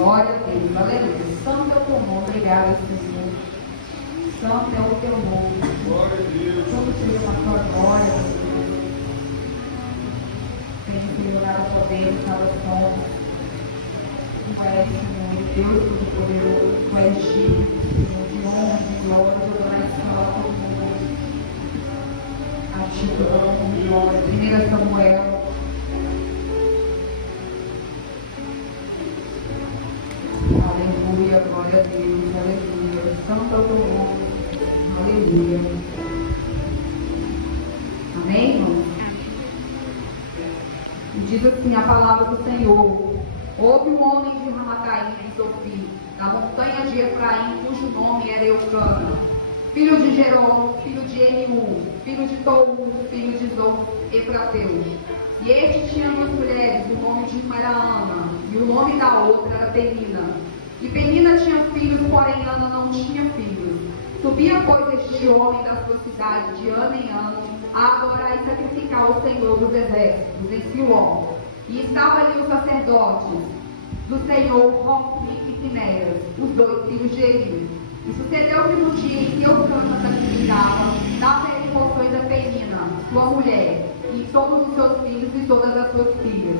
Glória a Deus, aleluia. Santo é o teu nome, obrigado, Senhor. Santo é o teu nome. Glória a Deus. Tudo seja na tua glória, Senhor. Tenha melhorado o poder, cada som. Tu és, Senhor, Deus Todo-Poderoso. Tu és digno, Senhor, de honra, de glória, de adoração a todo mundo. A ti, honra e glória. 1 Samuel. Aleluia, glória a Deus, aleluia. Santo é o teu nome, aleluia. Amém, irmãos? E diz assim a palavra do Senhor: houve um homem de Ramataim, seu filho, da montanha de Efraim, cujo nome era Eucana, filho de Jerom, filho de Eliú, filho de Tou, filho de Zon, Efrateu. E este tinha duas mulheres, o nome de uma era Ana, e o nome da outra era Penina. E Penina tinha filhos, porém Ana não tinha filhos. Subia, pois, este homem da sua cidade, de ano em ano, a adorar e sacrificar ao Senhor dos exércitos, em Siló. E estavam ali os sacerdotes do Senhor, Hofni e Finéias, os dois filhos de Eli. E sucedeu que no dia em que Eucana sacrificava, dava ele porções a Penina, sua mulher, e todos os seus filhos e todas as suas filhas.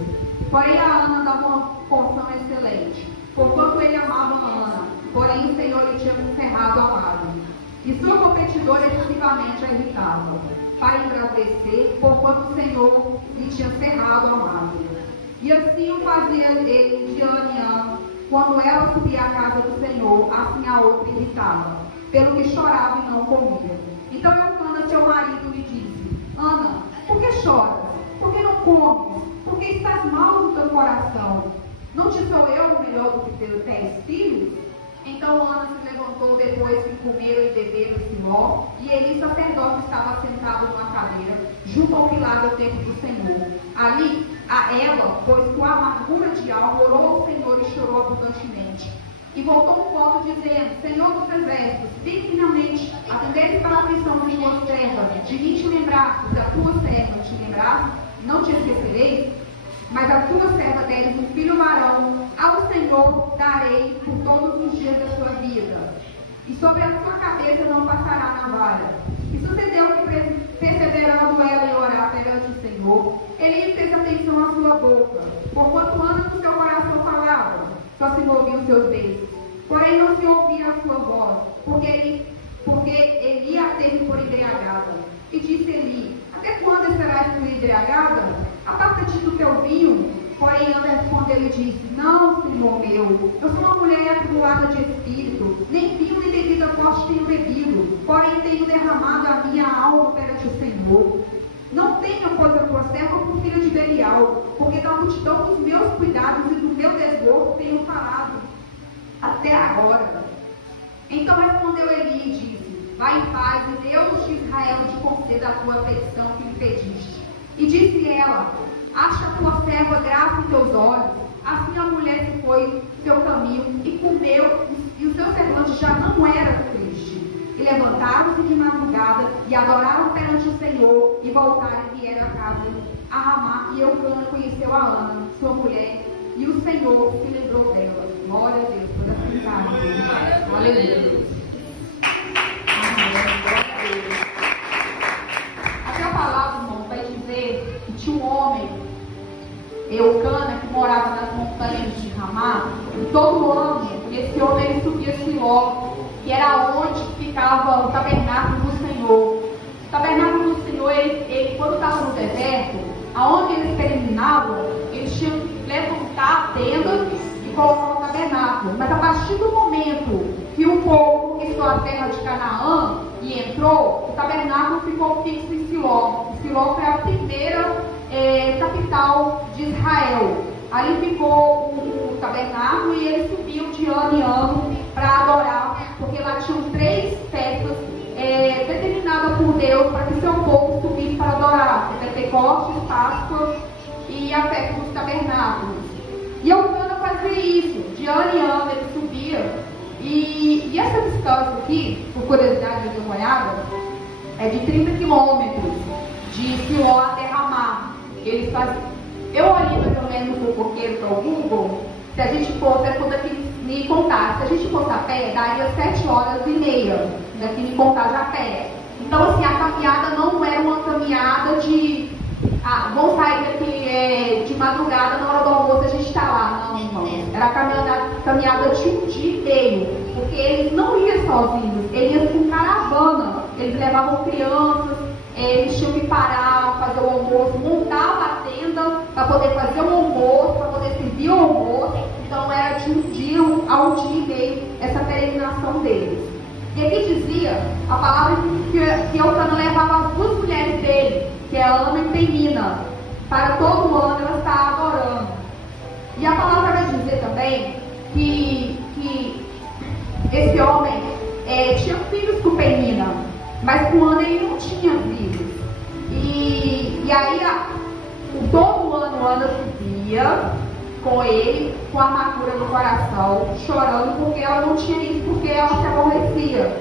Porém a Ana dava uma porção excelente, porquanto ele amava a Ana, porém o Senhor lhe tinha cerrado ao lado. E sua competidora excessivamente a irritava, para engravecer, porquanto o Senhor lhe tinha cerrado ao lado. E assim o fazia ele de ano em ano. Quando ela subia à casa do Senhor, assim a outra irritava, pelo que chorava e não comia. Então Eucana, seu marido, lhe disse: Ana, por que choras? Por que não comes? Por que estás mal no teu coração? Não te sou eu melhor do que 10 filhos? Então Ana se levantou depois que comeram e beberam em Siló, e Eli, sacerdote, estava sentado numa cadeira, junto ao pilar do templo do Senhor. Ali, a ela, pois com amargura de alma, orou ao Senhor e chorou abundantemente. E voltou um voto dizendo: Senhor dos exércitos, vi finalmente, atendeste para a aflição de tua serva, de mim te lembraste, da tua serva te lembraste, não te esquecereis? Mas a tua serva deres um filho varão, ao Senhor darei por todos os dias da sua vida, e sobre a sua cabeça não passará navalha. E sucedeu que, perseverando ela em orar perante o Senhor, ele fez atenção à sua boca, porquanto Ana no seu coração falava, só se moviam seus beijos. Porém não se ouvia a sua voz, porque Eli a teve por embriagada. E disse Eli: até quando serás tu embriagada? Aparta-te do teu vinho. Porém Ana respondeu e disse: não, Senhor meu, eu sou uma mulher atribulada de espírito, nem vinho nem bebida forte tenho bebido, porém tenho derramado a minha alma perante o Senhor. Não tenha, pois, a tua serva por filha de Belial, porque da multidão dos meus cuidados e do meu desgosto tenho falado até agora. Então respondeu Eli e disse: vai em paz, e Deus de Israel te conceda a tua petição que lhe pediste. E disse ela: acha a tua serva graça em teus olhos? Assim a mulher se foi seu caminho e comeu, e os seus servantes já não eram tristes. E levantaram-se de madrugada e adoraram perante o Senhor, e voltaram e vieram a casa a Ramá. E Eucana conheceu a Ana, sua mulher, e o Senhor se lembrou dela. Glória a Deus, toda a santidade. Aleluia. Aqui a palavra, irmão, vai dizer que tinha um homem, Eucana, que morava nas montanhas de Ramá, e todo ano esse homem ele subia Siló, que era onde ficava o tabernáculo do Senhor. O tabernáculo do Senhor, ele quando estava no deserto, aonde eles peregrinavam, eles tinham que levantar a tenda e colocar o tabernáculo. Mas a partir do momento que o povo conquistou a terra de Canaã e entrou, o tabernáculo ficou fixo em Siló. Siló foi a primeira capital de Israel. Ali ficou o tabernáculo e eles subiam de ano em ano para adorar, porque lá tinham 3 festas determinadas por Deus para que seu povo subisse para adorar: Pentecostes, Páscoa e a festa dos tabernáculos. E Eucana fazia isso, de ano em ano ele subia. E essa distância aqui, por curiosidade de uma olhada, é de 30 quilômetros de Siló até Ramá. Eles faziam. Eu olhei mais ou menos no fofoqueiro para o Google, Se a gente fosse, é tudo aqui me contar, se a gente fosse a pé, daria 7h30 daqui me contar a pé. Então, assim, a caminhada não era uma caminhada de vamos sair daqui de madrugada, na hora do almoço a gente está lá. Não, irmão. Era a caminhada de 1 dia e meio, porque eles não iam sozinhos, eles iam com caravana, eles levavam crianças, eles tinham que parar, fazer o almoço, montar a tenda para poder fazer o almoço, para poder servir o almoço. Então era de 1 dia a 1 dia e meio essa peregrinação deles. E aqui dizia a palavra que Eucana levava as 2 mulheres dele, que é Ana e Penina, para todo ano ela está adorando. E a palavra vai dizer também que esse homem tinha filhos com Penina, mas com Ana ele não tinha filhos. E aí, todo ano Ana vivia com ele, com a amargura no coração, chorando porque ela não tinha isso, porque ela se aborrecia.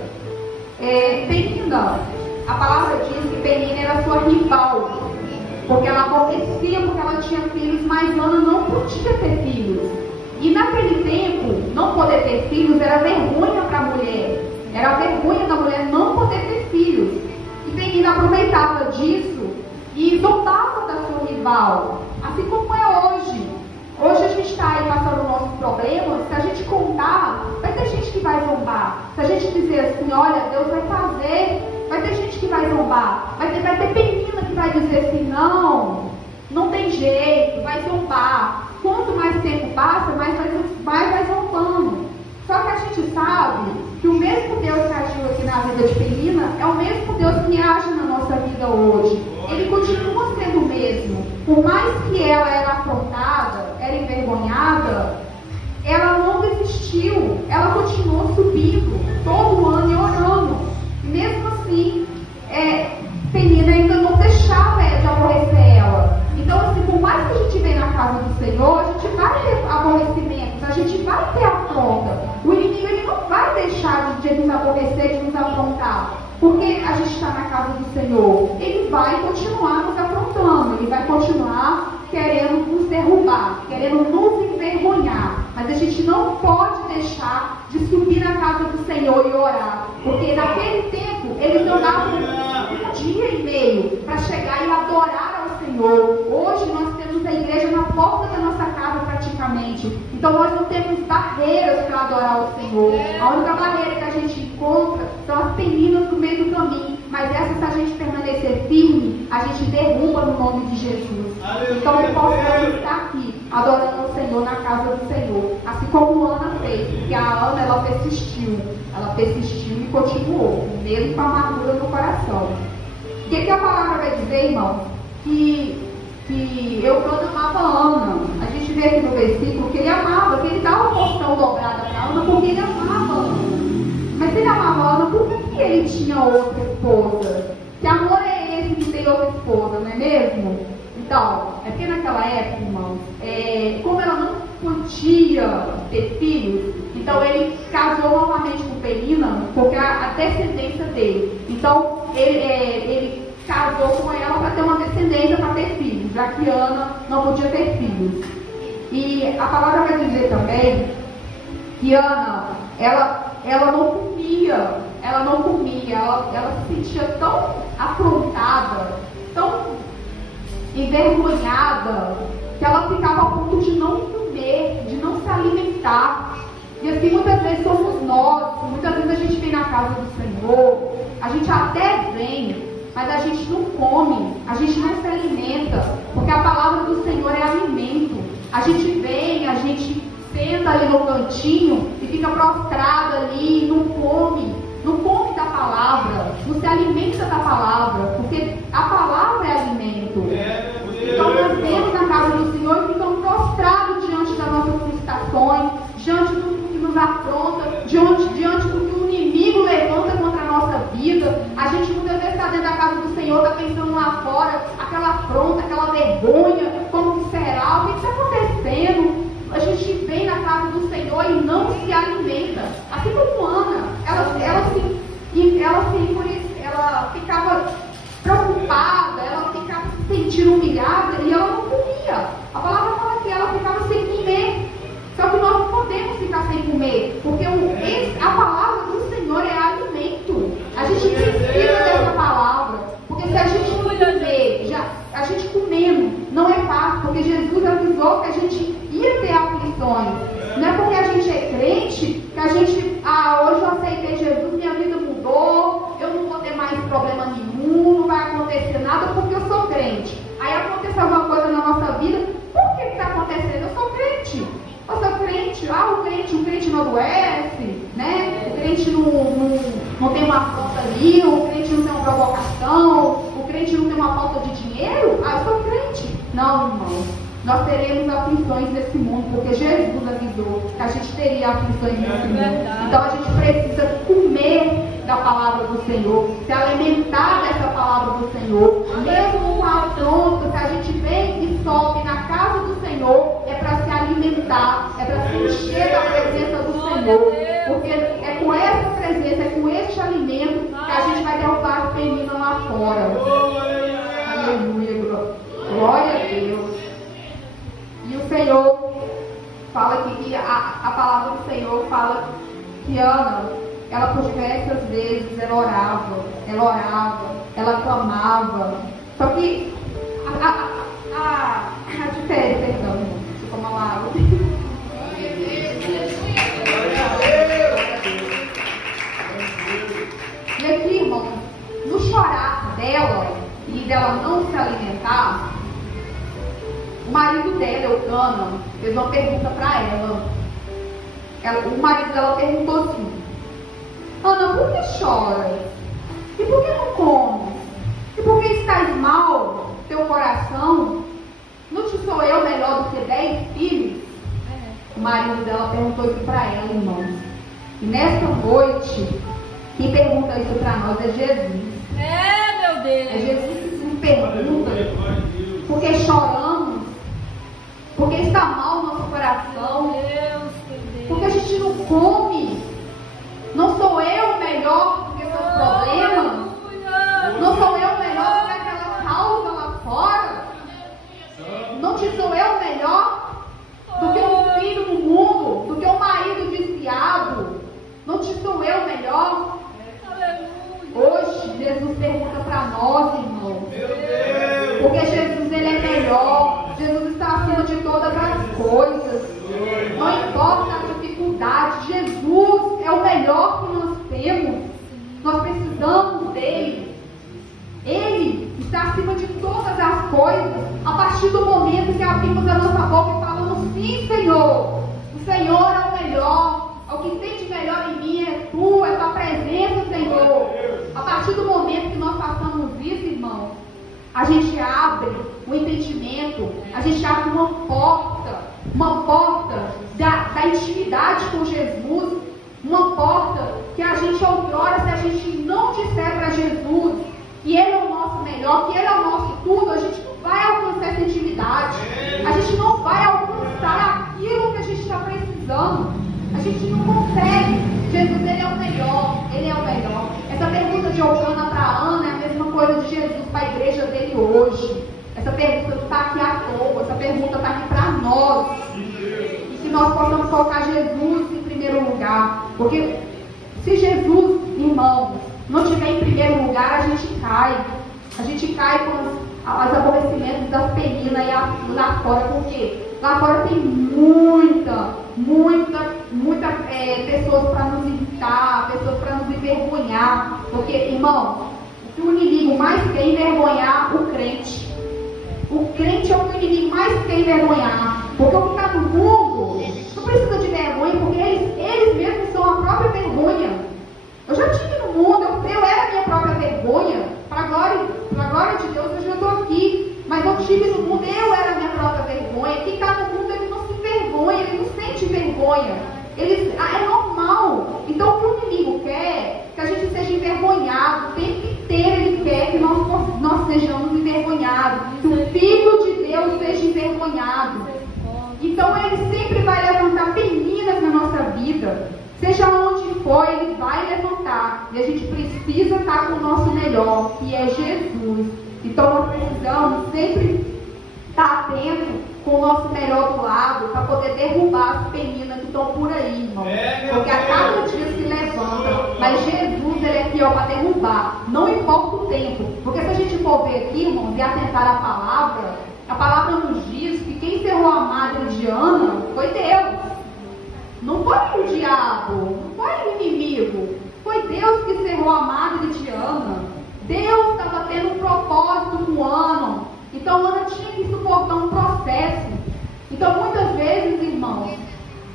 Penina, a palavra diz que Penina era sua rival, porque ela aborrecia porque ela tinha filhos, mas Ana não podia ter filhos. E naquele tempo, não poder ter filhos era vergonha para a mulher. Era vergonha da mulher não poder ter filhos. E Penina aproveitava disso e zombava da sua rival, assim como é hoje. Hoje a gente está aí passando o nosso problema, se a gente contar, vai ter gente que vai zombar. Se a gente dizer assim, olha, Deus vai fazer, vai ter gente que vai zombar. Vai ter Penina que vai dizer assim, não tem jeito, vai zombar. Quanto mais tempo passa, mais vai zombando. Só que a gente sabe que o mesmo Deus que agiu aqui na vida de Penina é o mesmo Deus que age na nossa vida hoje. Ele continua sendo o mesmo. Por mais que ela era afrontada, era envergonhada, ela não desistiu. Ela continuou subindo todo ano e orando. E mesmo assim, Penina ainda não deixava de aborrecer ela. Então, assim, por mais que a gente venha na casa do Senhor, a gente vai ter aborrecimentos, a gente vai ter afronta. O inimigo ele não vai deixar de nos aborrecer, de nos afrontar. Porque a gente está na casa do Senhor, ele vai continuar nos afrontando, ele vai continuar querendo nos derrubar, querendo nos envergonhar. Mas a gente não pode deixar de subir na casa do Senhor e orar. Porque naquele tempo, eles oravam 1 dia e meio para chegar e adorar ao Senhor. Hoje nós temos a igreja na porta da nossa casa praticamente. Então nós não temos barreiras para adorar o Senhor. A única barreira que a gente encontra são as peninas no meio do caminho. Mas essa, se a gente permanecer firme, a gente derruba no nome de Jesus. Então eu posso estar aqui adorando o Senhor na casa do Senhor. Assim como Ana fez, porque a Ana ela persistiu e continuou, mesmo com a amargura no coração. O que a palavra vai dizer, irmão? Que Eucana amava Ana. A gente vê aqui no versículo que ele amava, que ele dava uma porção dobrada para Ana porque ele amava Ana. Mas se ele amava Ana, por que ele tinha outra esposa? Que amor é esse que tem outra esposa, não é mesmo? Então, é porque naquela época, irmãos, como ela não podia ter filhos, então ele casou novamente com Penina, porque a descendência dele. Então, ele casou com ela para ter uma descendência, para ter filhos, já que Ana não podia ter filhos. E a palavra vai dizer também que Ana, ela não comia, ela se sentia tão afrontada, tão envergonhada, que ela ficava a ponto de não comer, de não se alimentar. E assim muitas vezes somos nós, muitas vezes a gente vem na casa do Senhor, a gente até vem, mas a gente não come, a gente não se alimenta, porque a palavra do Senhor é alimento. A gente vem, a gente senta ali no cantinho e fica prostrada ali, não come da palavra, não se alimenta da palavra, porque a palavra é alimento. Então nós vemos na casa do Senhor e ficamos prostrados diante das nossas frustrações, diante do que nos afronta, diante do que o inimigo levanta contra a nossa vida. A gente muitas vezes está dentro da casa do Senhor, está pensando lá fora, aquela afronta, aquela vergonha, como que será, o que está acontecendo? A gente vem na casa do Senhor e não se alimenta. Assim como Ana, ela ficava preocupada, ela ficava se sentindo humilhada e ela não comia. A palavra fala que ela ficava sem comer. Só comer? Porque a palavra do Senhor é alimento. A gente precisa dessa palavra. Porque se a gente não comer, a gente comendo, não é fácil. Porque Jesus avisou que a gente ia ter aflições. Não é porque a gente é crente que a gente, hoje eu aceitei Jesus, minha vida mudou, eu não vou ter mais problema nenhum, não vai acontecer nada porque eu sou crente. Aí acontece alguma coisa na nossa vida, por que está acontecendo? Eu sou crente. Eu sou crente, o crente não adoece, né? O crente não tem uma afronta ali, o crente não tem uma provocação, o crente não tem uma falta de dinheiro. Eu sou crente. Não, irmão. Nós teremos aflições nesse mundo, porque Jesus avisou que a gente teria aflições nesse mundo. Então a gente precisa comer da palavra do Senhor, se alimentar dessa palavra do Senhor. Mesmo com a afronta, se a gente vem e sobe na casa do Senhor, é para se alimentar, é para se encher da presença do Senhor. Porque é com essa presença, é com este alimento que a gente vai derrubar as meninas lá fora. Aleluia, glória a Deus. E o Senhor fala aqui que a palavra do Senhor fala que Ana, ela por diversas vezes, ela orava, ela clamava. Só que diferença, perdão, deixa eu tomar uma água. E aqui, irmão, no chorar dela e dela não se alimentar, o marido dela, Eucana, fez uma pergunta para ela. O marido dela perguntou assim: Ana, por que choras? E por que não comes? E por que estás mal? Teu coração? Não te sou eu melhor do que 10 filhos? O marido dela perguntou isso para ela, irmãos. E nesta noite, quem pergunta isso para nós é Jesus. Meu Deus! É Jesus que nos pergunta. Porque choramos. Porque está mal o nosso coração. Porque a gente não come. Não sou eu melhor do que seus problemas. Não sou eu melhor do que aquela causa lá fora. Não te sou eu melhor do que um filho no mundo, do que um marido viciado. Não te sou eu melhor. Hoje Jesus pergunta para nós, irmãos. Porque Jesus, ele é melhor. Jesus está acima de todas as coisas. Não importa a dificuldade, Jesus é o melhor que nós temos. Nós precisamos dele. Ele está acima de todas as coisas. A partir do momento que abrimos a nossa boca e falamos: sim, Senhor, o Senhor é o melhor. O que tem de melhor em mim é tu, é tua presença, Senhor. A partir do momento que nós façamos isso, irmão, a gente abre o entendimento, a gente abre uma porta da intimidade com Jesus, uma porta que a gente outrora, se a gente não disser para Jesus que Ele é o nosso melhor, que Ele é o nosso tudo, a gente não vai alcançar essa intimidade, a gente não vai alcançar aquilo que a gente está precisando. A gente não consegue. Jesus, ele é o melhor. Ele é o melhor. Essa pergunta de Eucana para Ana é a mesma coisa de Jesus para a igreja dele hoje. Essa pergunta não está aqui à toa. Essa pergunta está aqui para nós. E que nós possamos colocar Jesus em primeiro lugar. Porque se Jesus, irmãos, não estiver em primeiro lugar, a gente cai. A gente cai com os aborrecimentos das peninas e lá fora. Por quê? Lá fora tem muita pessoas para nos irritar, pessoas para nos envergonhar. Porque, irmão, o que o inimigo mais quer envergonhar o crente. O crente é o que o inimigo mais quer envergonhar. Porque o que está no mundo não precisa de vergonha, porque eles mesmos são a própria vergonha. Eu já estive no mundo, eu era a minha própria vergonha. Para a glória de Deus, hoje eu estou aqui. Mas eu estive no mundo, eu era a minha própria vergonha. Quem está no mundo, ele não se envergonha, ele não sente vergonha. É normal. Então o que o inimigo quer? Que a gente seja envergonhado. O tempo inteiro ele quer que nós sejamos envergonhados. Que o Filho de Deus seja envergonhado. Então ele sempre vai levantar meninas na nossa vida. Seja onde for, ele vai levantar. E a gente precisa estar com o nosso melhor, que é Jesus. Então nós precisamos sempre estar atento com o nosso melhor do lado para poder derrubar as peninas que estão por aí, irmão. Porque a cada dia se levanta. Mas Jesus, ele é fiel para derrubar. Não importa o tempo. Porque se a gente for ver aqui, irmãos, e atentar a palavra nos diz que quem encerrou a madre de Ana foi Deus. Não foi o diabo, não foi o inimigo. Foi Deus que encerrou a madre de Ana. Deus estava tendo um propósito com Ana. Então Ana tinha que suportar um processo. Então muitas vezes, irmãos,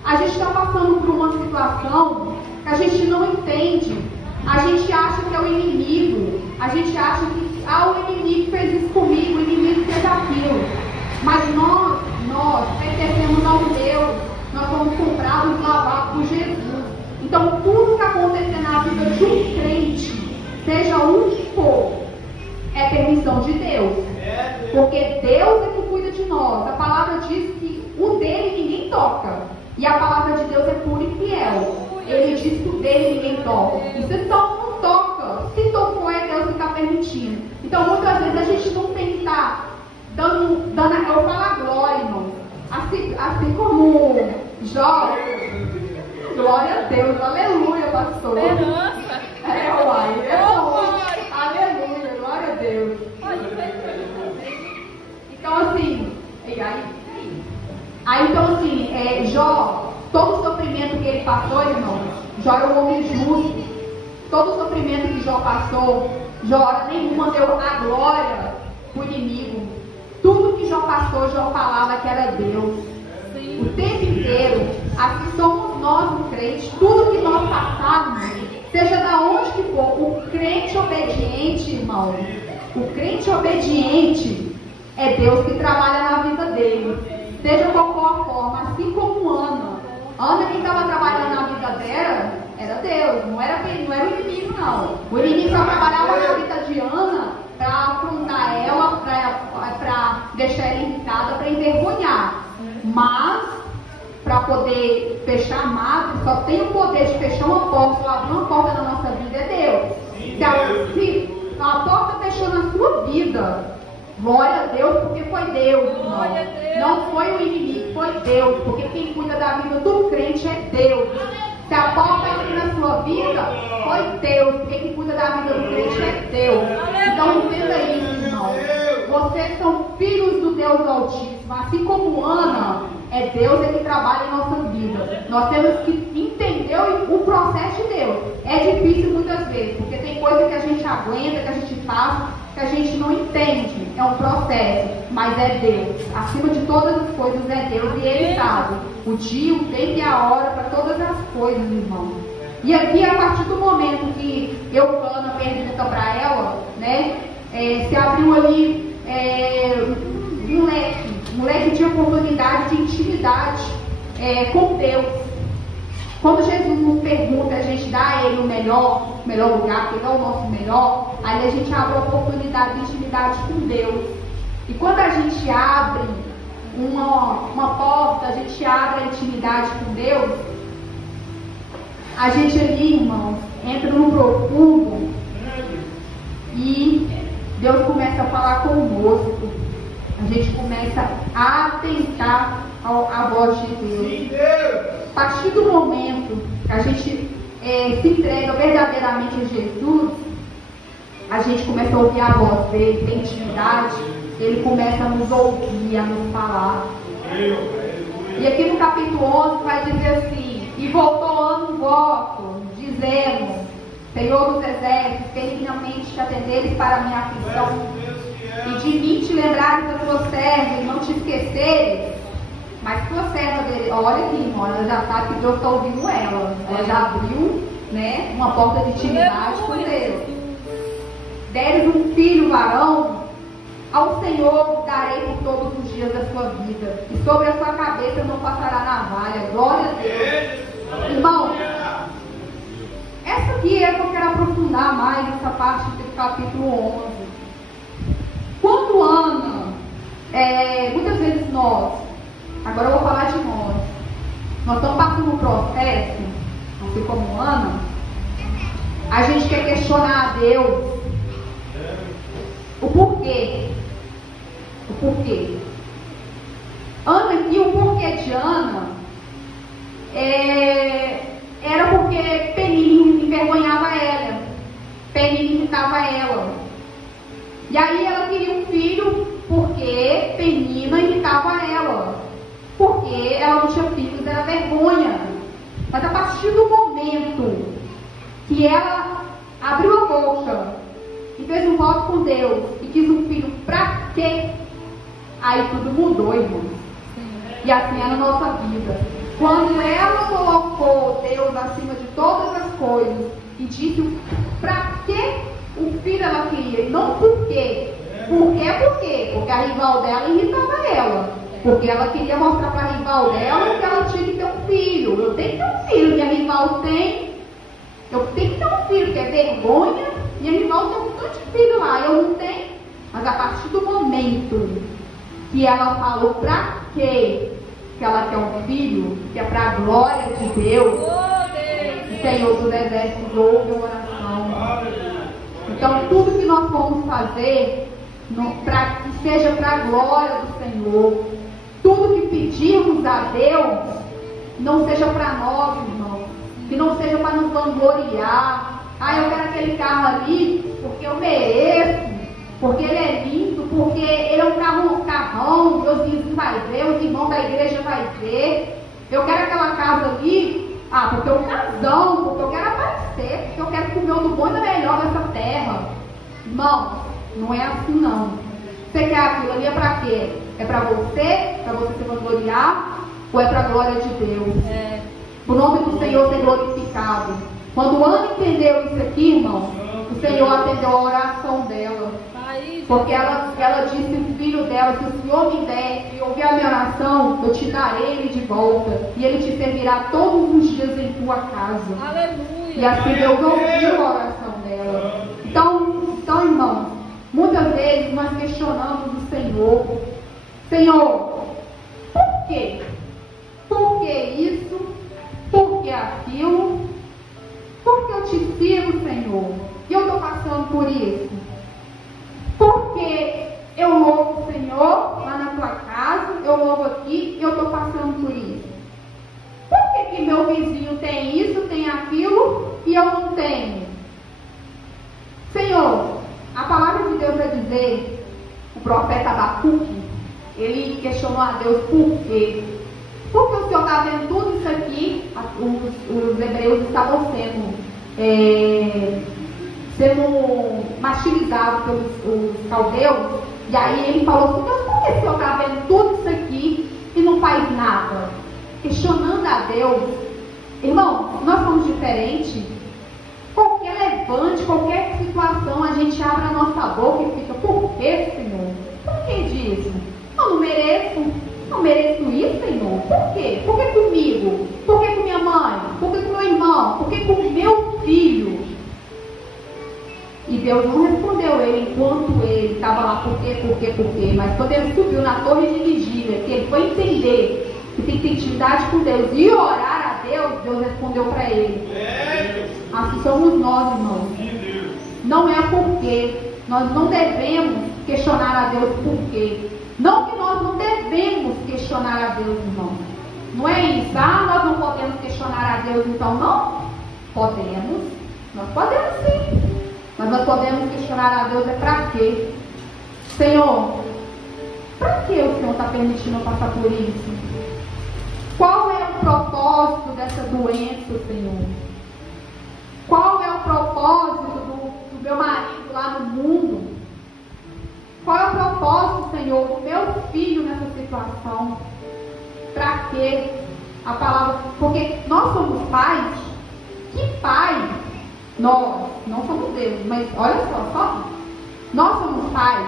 a gente está passando por uma situação que a gente não entende. A gente acha que é o inimigo. A gente acha que o inimigo fez isso comigo, o inimigo fez aquilo. Mas nós pertencemos ao Deus. Nós somos comprados e lavados por Jesus. Então tudo que acontecer na vida de um crente, seja o que for, é permissão de Deus. Porque Deus é que cuida de nós. A palavra diz que o dele ninguém toca. E a palavra de Deus é pura e fiel. Ele diz que o dele ninguém toca. E se não toca, se tocou é Deus que está permitindo. Então muitas vezes a gente não tem que estar dando eu falo a glória, irmão. Assim como Jó. Glória a Deus, aleluia, pastor. Uai, aleluia, glória a Deus. Então assim, então assim, Jó, todo o sofrimento que ele passou, irmão, Jó era um homem justo. Todo o sofrimento que Jó passou, Jó hora nenhuma deu a glória para o inimigo. Tudo que Jó passou, Jó falava que era Deus. O tempo inteiro. Assim somos nós, o crente. Tudo que nós passarmos, seja da onde que for, o crente obediente, irmão, o crente obediente é Deus que trabalha na vida dele. Seja qual for a forma, assim como Ana. Ana, quem estava trabalhando na vida dela era Deus, não era o inimigo, não. O inimigo só trabalhava na vida de Ana para afrontar ela, para deixar ela irritada, para envergonhar. Mas, para poder fechar a madre, só tem o poder de fechar uma porta, abrir uma porta na nossa vida é Deus. Se a porta fechou na sua vida, glória a Deus, porque foi Deus, irmão. Não foi o inimigo, foi Deus, porque quem cuida da vida do crente é Deus. Se a porta abrir na sua vida, foi Deus, porque quem cuida da vida do crente é Deus. Então entenda isso, irmão. Vocês são filhos do Deus Altíssimo, assim como Ana, é Deus que trabalha em nossa vida. Nós temos que entender o processo de Deus. É difícil muitas vezes, porque tem coisa que a gente aguenta, que a gente faz, que a gente não entende. É um processo, mas é Deus. Acima de todas as coisas é Deus e Ele sabe o dia, o tempo e a hora para todas as coisas, irmão. E aqui, a partir do momento que eu, Ana, pergunta para ela, né, se abriu ali um leque de oportunidade de intimidade com Deus. Quando Jesus nos pergunta, a gente dá a Ele o melhor lugar, porque Ele é o nosso melhor, aí a gente abre a oportunidade de intimidade com Deus. E quando a gente abre uma porta, a gente abre a intimidade com Deus, a gente ali, irmãos, entra no profundo e Deus começa a falar conosco. A gente começa a atentar à voz de Deus. A partir do momento que a gente se entrega verdadeiramente a Jesus, a gente começa a ouvir a voz dele, tem intimidade, ele começa a nos ouvir, a nos falar. E aqui no capítulo 11 vai dizer assim: e voltou Ana um voto, dizendo: Senhor dos exércitos, benignamente te atenderes para a minha aflição, e de mim te lembrares da tua serva, e não te esqueceres. Mas tua serva dele, olha aqui, irmão, ela já sabe que Deus está ouvindo ela. Ela já abriu, né, uma porta de intimidade com Deus. Deres um filho varão, ao Senhor darei por todos os dias da sua vida, e sobre a sua cabeça não passará navalha. Glória a Deus. Irmão, essa aqui é que eu quero aprofundar mais essa parte do capítulo 11. Quando Ana, muitas vezes agora eu vou falar de nós estamos passando um processo, não sei como Ana, a gente quer questionar a Deus o porquê. Ana aqui, o porquê de Ana era porque Penina envergonhava ela, Penina irritava ela. E aí ela queria um filho porque Penina irritava ela, porque ela não tinha filhos, era vergonha. Mas a partir do momento que ela abriu a boca e fez um voto com Deus e quis um filho pra quê? Aí tudo mudou, irmão. E assim é na nossa vida. Quando ela colocou Deus acima de todas as coisas e disse pra que o filho ela queria e não por quê. Por quê? Porque a rival dela irritava ela. Porque ela queria mostrar para a rival dela que ela tinha que ter um filho. Eu tenho que ter um filho, minha rival tem. Eu tenho que ter um filho, que é vergonha. Minha rival tem um tanto de filho lá, eu não tenho. Mas a partir do momento que ela falou pra quê que ela quer um filho, que é para a glória de Deus, o Senhor dos Exércitos ouve a oração. Então tudo que nós vamos fazer, que seja para a glória do Senhor. Tudo que pedirmos a Deus, não seja para nós, irmão. Que não seja para nos vangloriar. Ah, eu quero aquele carro ali porque eu mereço, porque ele é lindo, porque ele é um carrão, meus vizinhos vão ver, os irmãos da igreja vão ver. Eu quero aquela casa ali, porque eu casão, porque eu quero aparecer, porque eu quero comer o do bom e do melhor dessa terra. Irmão, não é assim não. Você quer aquilo ali, é para quê? É para você se vangloriar, ou é para a glória de Deus? O nome do Senhor ser glorificado. Quando Ana entendeu isso aqui, irmão, o Senhor atendeu a oração dela. Porque ela disse ao filho dela: se o Senhor me der e ouvir a minha oração, eu te darei ele de volta, e ele te servirá todos os dias em tua casa. Aleluia. E assim Deus ouviu a oração dela. Então, irmão, muitas vezes nós questionamos o Senhor: Senhor, por quê? Por que isso? Por que aquilo? Por que eu te sirvo, Senhor? E eu estou passando por isso? Porque eu louvo o Senhor lá na tua casa, eu louvo aqui e eu estou passando por isso. Por que meu vizinho tem isso, tem aquilo e eu não tenho? Senhor, a palavra de Deus vai dizer, o profeta Abacuque, ele questionou a Deus por quê? Porque o Senhor está vendo tudo isso aqui, os hebreus estavam sendo martirizados pelos caldeus, e aí ele falou assim: mas por que o Senhor está vendo tudo isso aqui e não faz nada? Questionando a Deus. Irmão, nós somos diferentes. Qualquer levante, qualquer situação, a gente abre a nossa boca e fica: por que, Senhor? Por que disso? Eu não mereço. Não mereço isso, Senhor? Por quê? Por que comigo? Por que com minha mãe? Por que com meu irmão? Por que com meu filho? E Deus não respondeu ele enquanto ele estava lá, por quê? Mas quando ele subiu na torre de vigília, que ele foi entender que tem que ter intimidade com Deus e orar a Deus, Deus respondeu para ele. Assim somos nós, irmãos. Não é porquê. Nós não devemos questionar a Deus por quê. Não que nós não devemos questionar a Deus, irmão. Não é isso. Nós não podemos questionar a Deus, então não? Podemos. Nós podemos sim. Mas nós podemos questionar a Deus para quê? Senhor, para que o Senhor está permitindo eu passar por isso? Qual é o propósito dessa doença, Senhor? Qual é o propósito do meu marido lá no mundo? Qual é o propósito, Senhor, do meu filho nessa situação? Para quê? A palavra, porque nós somos pais. Que pai? Nós não somos Deus, mas olha só, nós somos pais.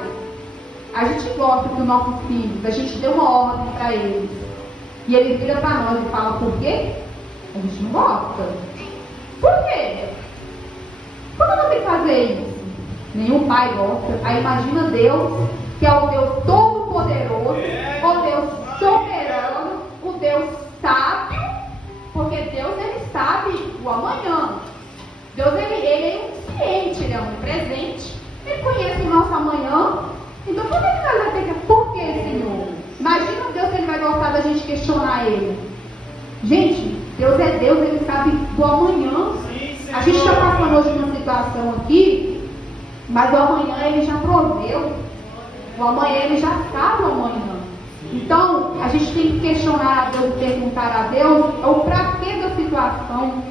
A gente gosta dos nossos filhos, a gente deu uma ordem para eles. E eles viram para nós e falam: por quê? A gente não gosta. Por quê? Por que eu não tenho que fazer isso? Nenhum pai gosta. Aí imagina Deus, que é o Deus Todo-Poderoso, o Deus Soberano, o Deus Sábio, porque Deus, ele sabe o amanhã. Deus, ele é onisciente, ele é onipresente, ele conhece o nosso amanhã. Então por que nós vamos ter que... Por quê, Senhor? Imagina Deus, que ele vai questionar Ele. Gente, Deus é Deus, Ele sabe do amanhã. A gente está passando hoje uma situação aqui, mas o amanhã Ele já proveu. O amanhã Ele já sabe o amanhã. Então, a gente tem que questionar a Deus e perguntar a Deus o pra que da situação.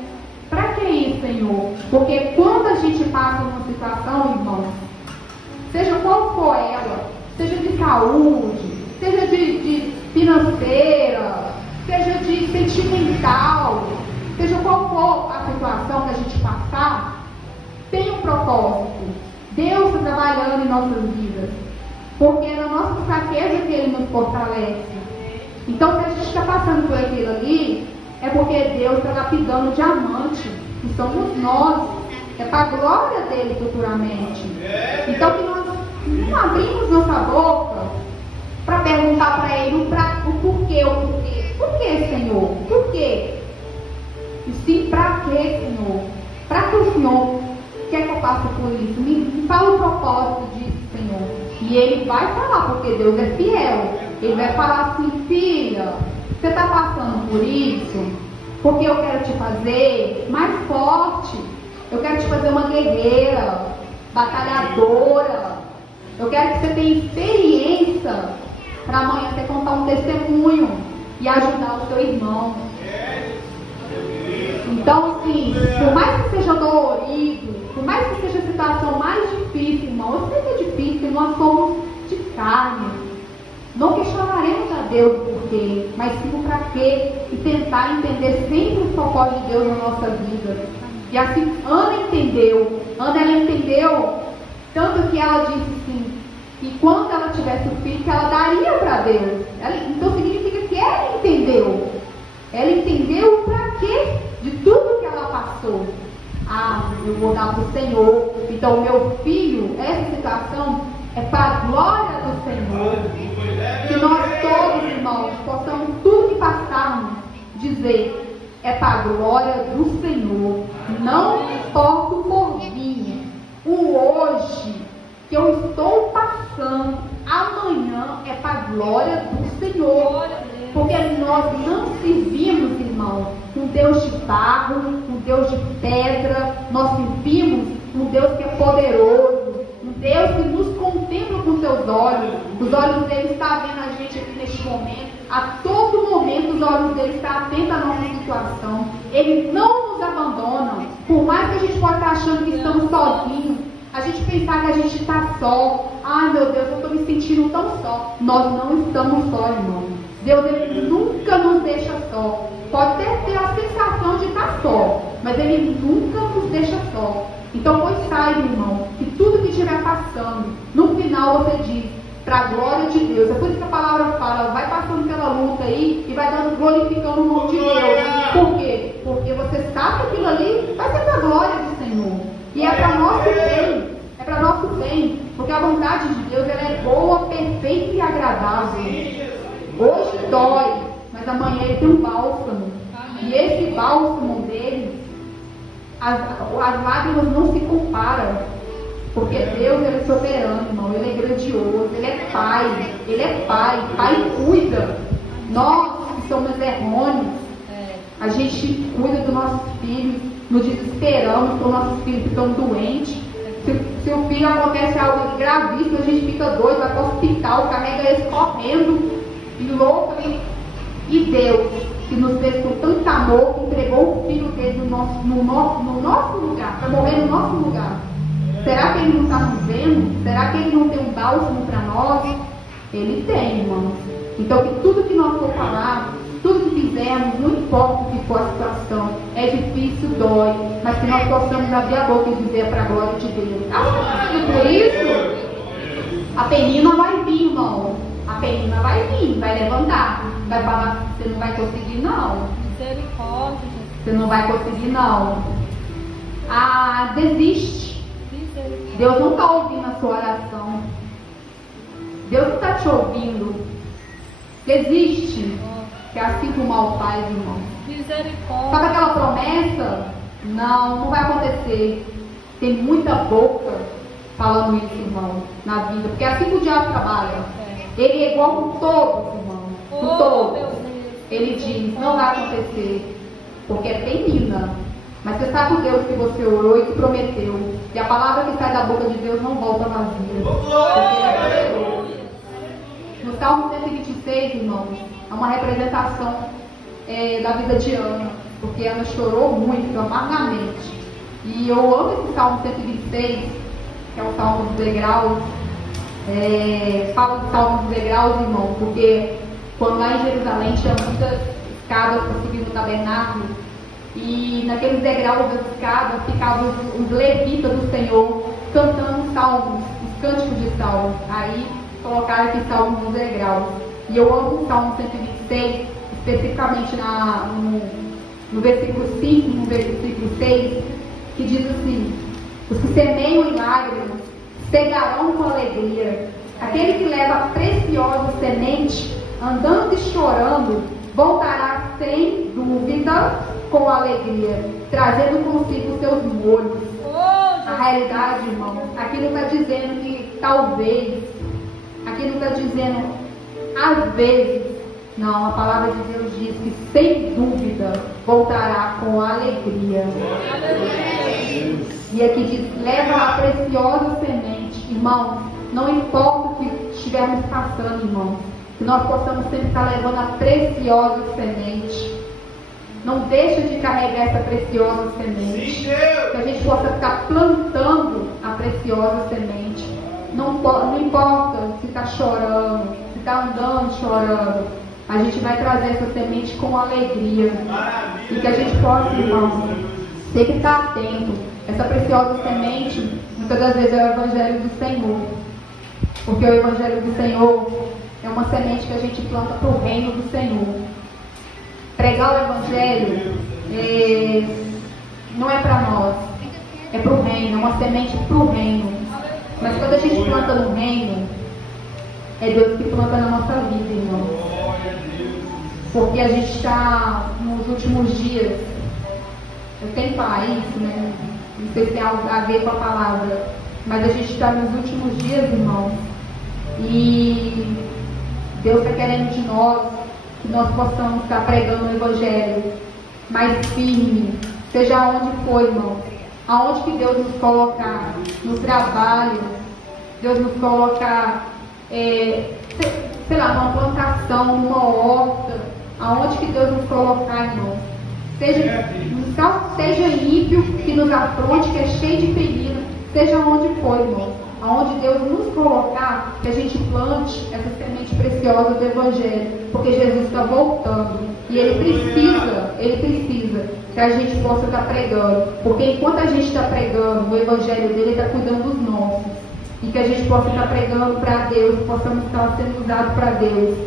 Pra que isso, Senhor? Porque quando a gente passa uma situação, irmãos, seja qual for ela, seja de saúde, seja de financeira, seja de sentimental, seja qual for a situação que a gente passar, tem um propósito. Deus está trabalhando em nossas vidas. Porque é na nossa fraqueza que Ele nos fortalece. Então, se a gente está passando por aquilo ali, é porque Deus está lapidando diamante. Que somos nós. É para a glória dele futuramente. Então, que nós não abrimos nossa boca para perguntar para Ele o porquê, o porquê. Por que, Senhor? Por quê? E sim, para quê, Senhor? Para que o Senhor quer que eu passe por isso? Me fala o propósito disso, Senhor. E Ele vai falar, porque Deus é fiel. Ele vai falar assim: filha, você está passando por isso? Porque eu quero te fazer mais forte. Eu quero te fazer uma guerreira, batalhadora. Eu quero que você tenha experiência para amanhã você contar um testemunho e ajudar o seu irmão. Então, assim, por mais que seja dolorido, por mais que seja a situação mais difícil, irmão, eu sei que é difícil, nós somos de carne. Não questionaremos a Deus o porquê, mas sim o para quê, e tentar entender sempre os propósitos de Deus na nossa vida. E assim, Ana entendeu. Ana, ela entendeu, tanto que ela disse assim, que quando ela tivesse o filho, que ela daria para Deus. Então significa que ela entendeu. Ela entendeu o para quê de tudo que ela passou. Ah, eu vou dar para o Senhor. Então, meu filho, essa situação é para a glória do Senhor. Que nós todos, irmãos, possamos tudo que passarmos dizer: é para a glória do Senhor. Não importa o porvir, o hoje que eu estou passando, amanhã é para a glória do Senhor. Porque nós não servimos, irmão, um Deus de barro, um Deus de pedra. Nós servimos um Deus que é poderoso, um Deus que nos contempla com seus olhos. Os olhos dele estão vendo a gente aqui neste momento. A todo momento os olhos dele estão atentos à nossa situação. Ele não nos abandona. Por mais que a gente possa estar achando que estamos sozinhos, a gente pensar que a gente está só. Ai, meu Deus, eu estou me sentindo tão só. Nós não estamos só, irmão. Deus, Ele nunca nos deixa só. Pode até ter a sensação de estar só, mas Ele nunca nos deixa só. Então, pois saiba, irmão, que tudo que estiver passando, no final você diz: para a glória de Deus. É por isso que a palavra fala: vai passando pela luta aí e vai dando, glorificando o nome de Deus. Por quê? Porque você sabe que aquilo ali vai ser para a glória do Senhor. E é para nosso bem. É para nosso bem. Porque a vontade de Deus, ela é boa, perfeita e agradável. Hoje dói, mas amanhã ele tem um bálsamo. E esse bálsamo dele, as lágrimas não se comparam. Porque Deus, Ele é soberano, irmão. Ele é grandioso. Ele é Pai. Ele é Pai. Pai cuida. Nós que somos errôneos, a gente cuida dos nossos filhos. Nos desesperamos com nossos filhos que estão doentes. Se o filho acontece algo gravíssimo, a gente fica doido, vai para o hospital, carrega eles correndo. E louco, e Deus, que nos fez com tanto amor, que entregou o filho dele no nosso lugar, para morrer no nosso lugar. Será que Ele não está nos vendo? Será que Ele não tem um bálsamo para nós? Ele tem, irmãos. Então, que tudo que nós for falar, tudo que fizermos, não importa o que for a situação, é difícil, dói, mas que nós possamos abrir a boca e dizer para a glória de Deus. Por isso, a Penina vai vir, irmão. A Penina vai vir, vai levantar. Vai falar: você não vai conseguir, não. Misericórdia. Você não vai conseguir, não. Ah, desiste. Deus não está ouvindo a sua oração. Deus não está te ouvindo. Desiste. Que é assim que o mal faz, irmão. Misericórdia. Sabe aquela promessa? Não vai acontecer. Tem muita boca falando isso, irmão, na vida. Porque é assim que o diabo trabalha. Ele é igual com todos, irmão. Com todos. ele diz, não vai acontecer, porque é menina. Mas você sabe o Deus que você orou e que prometeu. E a palavra que sai da boca de Deus não volta vazia. Porque ele é poderoso. No Salmo 126, irmãos, é uma representação da vida de Ana. Porque Ana chorou muito, amargamente. E eu amo esse Salmo 126, que é o Salmo dos degraus. Fala do Salmo dos degraus, irmão, porque quando lá em Jerusalém tinha muitas escadas para subir no tabernáculo, e naqueles degraus das escadas ficavam os levitas do Senhor cantando salmos, os cânticos de salmos. Aí colocaram aqui salmos dos degraus. E eu amo o Salmo 126, especificamente no versículo 5, no versículo 6, que diz assim: os que semeiam em lágrimas cegarão com alegria. Aquele que leva preciosa semente, andando e chorando, voltará sem dúvida com alegria, trazendo consigo os seus molhos. A realidade, irmão, aqui não está dizendo que talvez, aqui não está dizendo às vezes. Não, a palavra de Deus diz que sem dúvida voltará com alegria. E aqui diz, leva a preciosa semente. Irmão, não importa o que estivermos passando, irmão, que nós possamos sempre estar levando a preciosa semente. Não deixa de carregar essa preciosa semente. Que a gente possa ficar plantando a preciosa semente. Não importa se está chorando, se está andando chorando. A gente vai trazer essa semente com alegria. Maravilha. E que a gente possa, irmão, sempre estar atento. Essa preciosa semente, muitas das vezes, é o Evangelho do Senhor. Porque o Evangelho do Senhor é uma semente que a gente planta para o reino do Senhor. Pregar o Evangelho não é para nós, é para o reino, é uma semente para o reino. Mas quando a gente planta no reino, é Deus que planta na nossa vida, irmão. Porque a gente está nos últimos dias, eu tenho que falar isso, né? Não sei se tem algo a ver com a palavra, mas a gente está nos últimos dias, irmão. E Deus está querendo de nós que nós possamos estar pregando o Evangelho mais firme, seja onde for, irmão. Aonde que Deus nos colocar, no trabalho, Deus nos colocar, sei lá, numa plantação, numa horta, aonde que Deus nos colocar, irmão. Seja ímpio, que nos afronte, que é cheio de ferida, seja onde for, irmão. Aonde Deus nos colocar, que a gente plante essa semente preciosa do Evangelho, porque Jesus está voltando e Ele precisa que a gente possa estar pregando, porque enquanto a gente está pregando o Evangelho dele, Ele está cuidando dos nossos, e que a gente possa estar pregando para Deus, que possamos estar sendo usados para Deus,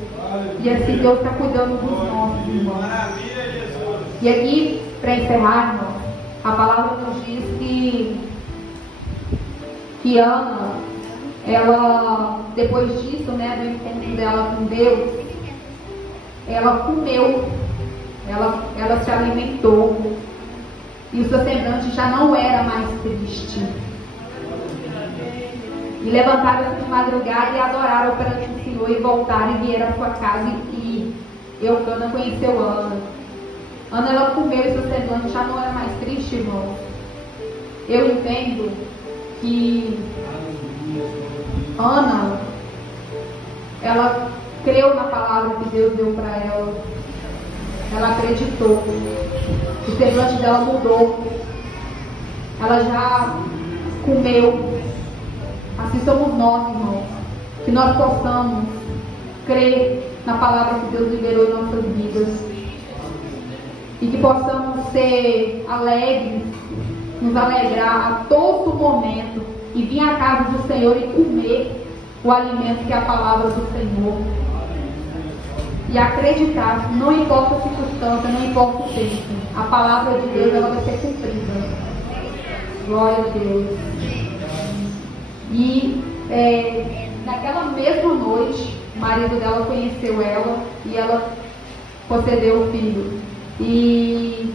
e assim Deus está cuidando dos nossos, irmãos. E aqui, para encerrar, irmão, a palavra nos diz que Ana, ela, depois disso, né, do encontro dela com Deus, ela comeu, ela se alimentou, e o seu semblante já não era mais triste. E levantaram-se de madrugada e adoraram perante o Senhor, e voltaram e vieram à sua casa, e Eucana conheceu Ana. Ana, ela comeu e seu semblante já não era mais triste, irmão. Eu entendo que Ana, ela creu na palavra que Deus deu para ela. Ela acreditou. O semblante dela mudou. Ela já comeu. Assim somos nós, irmãos. Que nós possamos crer na palavra que Deus liberou em nossas vidas. E que possamos ser alegres, nos alegrar a todo momento e vir à casa do Senhor e comer o alimento que é a palavra do Senhor. E acreditar, não importa a circunstância, não importa o tempo, a palavra de Deus ela vai ser cumprida. Glória a Deus. E naquela mesma noite, o marido dela conheceu ela e ela concedeu o filho. E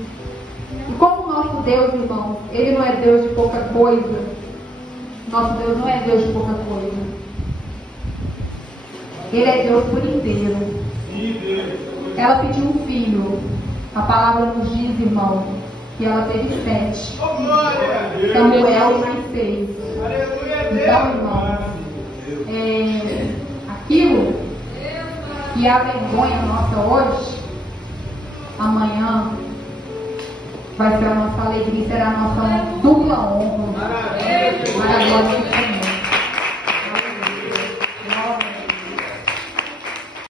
como o nosso Deus, irmão, Ele não é Deus de pouca coisa. Nosso Deus não é Deus de pouca coisa. Ele é Deus por inteiro. Ela pediu um filho. A palavra nos diz, irmão, que ela teve 7. Samuel mais 6. Então, irmão, aquilo que é a vergonha nossa hoje, amanhã vai ser a nossa alegria, será a nossa dupla honra.